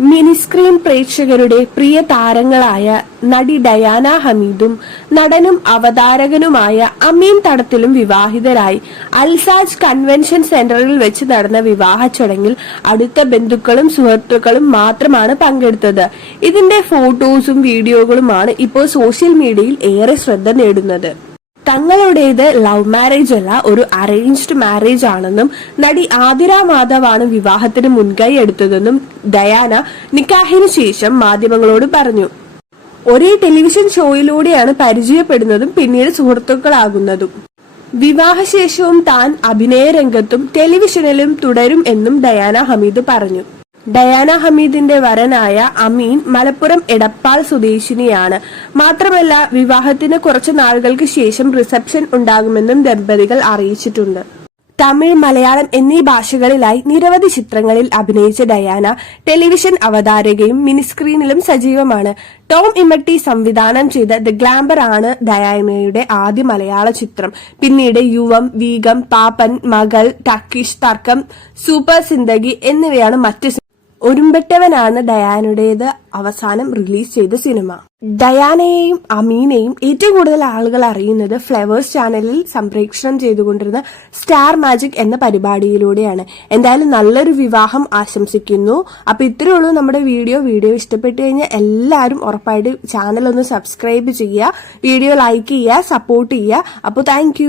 Mini screen പ്രേക്ഷകരുടെ പ്രിയ താരങ്ങളായ നടി ഡയാന ഹമീദും നടനും അവതാരകനുമായ അമീൻ തടത്തിലും വിവാഹിതരായി. അൽസാജ് കൺവെൻഷൻ സെന്ററിൽ വെച്ച് നടന്ന വിവാഹ ചടങ്ങിൽ അടുത്ത ബന്ധുക്കളും സുഹൃത്തുക്കളും മാത്രമാണ് പങ്കെടുത്തത്. ഇതിന്റെ ഫോട്ടോസും വീഡിയോകളുമാണ് ഇപ്പോൾ സോഷ്യൽ മീഡിയയിൽ ഏറെ ശ്രദ്ധ നേടുന്നത്. തങ്ങളുടേത് ലവ് മാരേജ് അല്ല, ഒരു അറേഞ്ച്ഡ് മാരേജ് ആണെന്നും നടി ആതിര മാധവാണ് വിവാഹത്തിന് മുൻകൈ എടുത്തതെന്നും ഡയാന നിക്കാഹിന് ശേഷം മാധ്യമങ്ങളോട് പറഞ്ഞു. ഒരേ ടെലിവിഷൻ ഷോയിലൂടെയാണ് പരിചയപ്പെടുന്നതും പിന്നീട് സുഹൃത്തുക്കളാകുന്നതും. വിവാഹശേഷവും താൻ അഭിനയ രംഗത്തും ടെലിവിഷനിലും തുടരും എന്നും ഡയാന ഹമീദ് പറഞ്ഞു. ഡയാന ഹമീദിന്റെ വരനായ അമീൻ മലപ്പുറം എടപ്പാൾ സ്വദേശിനിയാണ്. മാത്രമല്ല വിവാഹത്തിന് കുറച്ചു നാളുകൾക്ക് ശേഷം റിസപ്ഷൻ ഉണ്ടാകുമെന്നും ദമ്പതികൾ അറിയിച്ചിട്ടുണ്ട്. തമിഴ്, മലയാളം എന്നീ ഭാഷകളിലായി നിരവധി ചിത്രങ്ങളിൽ അഭിനയിച്ച ഡയാന ടെലിവിഷൻ അവതാരകയും മിനിസ്ക്രീനിലും സജീവമാണ്. ടോം ഇമട്ടി സംവിധാനം ചെയ്ത ദ ഗ്ലാമ്പർ ആണ് ഡയാനയുടെ ആദ്യ മലയാള ചിത്രം. പിന്നീട് യുവം, വീഗം, പാപ്പൻ, മകൾ, ടർക്കിഷ്, തർക്കം, സൂപ്പർ സിന്ദഗി എന്നിവയാണ് മറ്റ്. ഒരുമ്പെട്ടവനാണ് ഡയാനയുടേത് അവസാനം റിലീസ് ചെയ്ത സിനിമ. ഡയാനയെയും അമീനെയും ഏറ്റവും കൂടുതൽ ആളുകൾ അറിയുന്നത് ഫ്ലവേഴ്സ് ചാനലിൽ സംപ്രേഷണം ചെയ്തുകൊണ്ടിരുന്ന സ്റ്റാർ മാജിക് എന്ന പരിപാടിയിലൂടെയാണ്. എന്തായാലും നല്ലൊരു വിവാഹം ആശംസിക്കുന്നു. അപ്പൊ ഇത്രയേ ഉള്ളൂ നമ്മുടെ വീഡിയോ ഇഷ്ടപ്പെട്ടു കഴിഞ്ഞാൽ എല്ലാവരും ഉറപ്പായിട്ട് ചാനൽ ഒന്ന് സബ്സ്ക്രൈബ് ചെയ്യുക, വീഡിയോ ലൈക്ക് ചെയ്യുക, സപ്പോർട്ട് ചെയ്യുക. അപ്പോൾ താങ്ക്